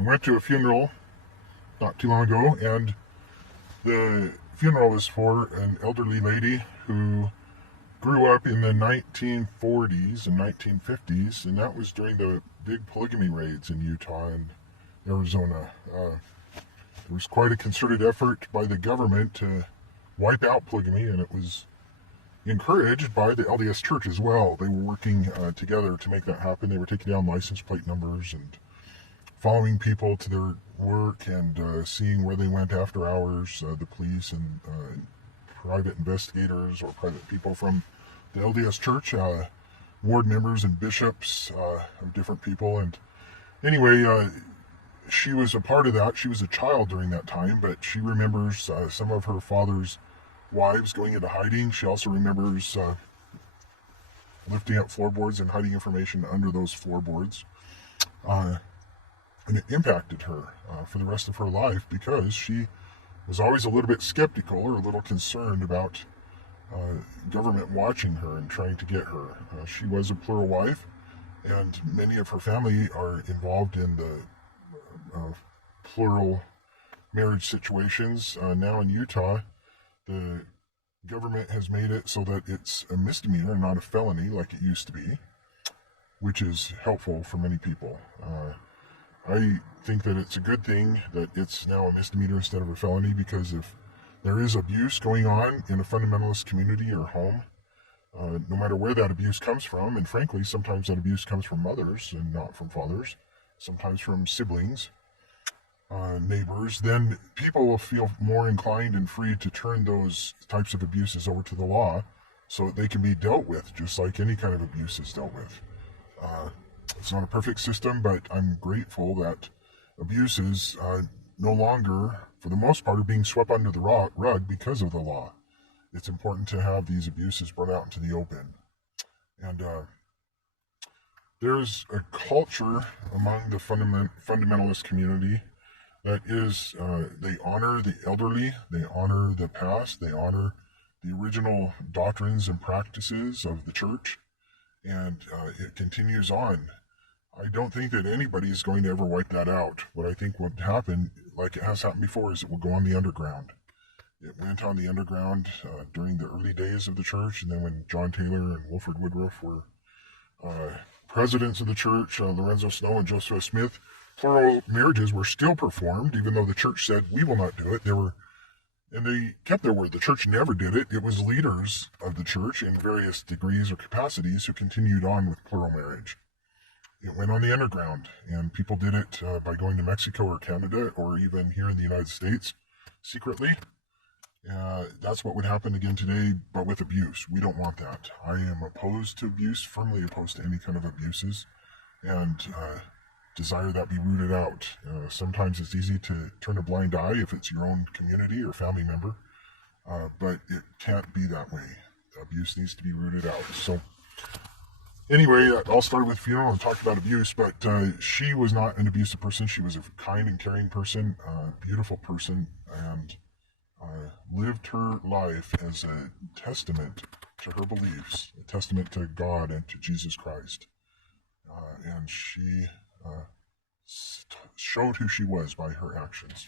I went to a funeral not too long ago, and the funeral was for an elderly lady who grew up in the 1940s and 1950s, and that was during the big polygamy raids in Utah and Arizona. There was quite a concerted effort by the government to wipe out polygamy, and it was encouraged by the LDS Church as well. They were working together to make that happen. They were taking down license plate numbers and following people to their work and seeing where they went after hours, the police and private investigators or private people from the LDS Church, ward members and bishops of different people. And anyway, she was a part of that. She was a child during that time, but she remembers some of her father's wives going into hiding. She also remembers lifting up floorboards and hiding information under those floorboards. And it impacted her for the rest of her life because she was always a little bit skeptical or a little concerned about government watching her and trying to get her. She was a plural wife, and many of her family are involved in the plural marriage situations. Now in Utah, the government has made it so that it's a misdemeanor, not a felony like it used to be, which is helpful for many people. I think that it's a good thing that it's now a misdemeanor instead of a felony, because if there is abuse going on in a fundamentalist community or home, no matter where that abuse comes from, and frankly, sometimes that abuse comes from mothers and not from fathers, sometimes from siblings, neighbors, then people will feel more inclined and free to turn those types of abuses over to the law so that they can be dealt with, just like any kind of abuse is dealt with. It's not a perfect system, but I'm grateful that abuses no longer, for the most part, are being swept under the rug because of the law. It's important to have these abuses brought out into the open. And there's a culture among the fundamentalist community that is, they honor the elderly, they honor the past, they honor the original doctrines and practices of the church, and it continues on. I don't think that anybody is going to ever wipe that out. What I think would happen, like it has happened before, is it will go on the underground. It went on the underground during the early days of the church, and then when John Taylor and Wilford Woodruff were presidents of the church, Lorenzo Snow and Joseph Smith, plural marriages were still performed, even though the church said, we will not do it. And they kept their word. The church never did it. It was leaders of the church in various degrees or capacities who continued on with plural marriage. It went on the underground, and people did it by going to Mexico or Canada or even here in the United States secretly. That's what would happen again today, but with abuse. We don't want that. I am opposed to abuse, firmly opposed to any kind of abuses, and desire that be rooted out. Sometimes it's easy to turn a blind eye if it's your own community or family member, but it can't be that way. Abuse needs to be rooted out. So anyway, I'll start with funeral and talk about abuse, but she was not an abusive person. She was a kind and caring person, beautiful person, and lived her life as a testament to her beliefs, a testament to God and to Jesus Christ. And she showed who she was by her actions.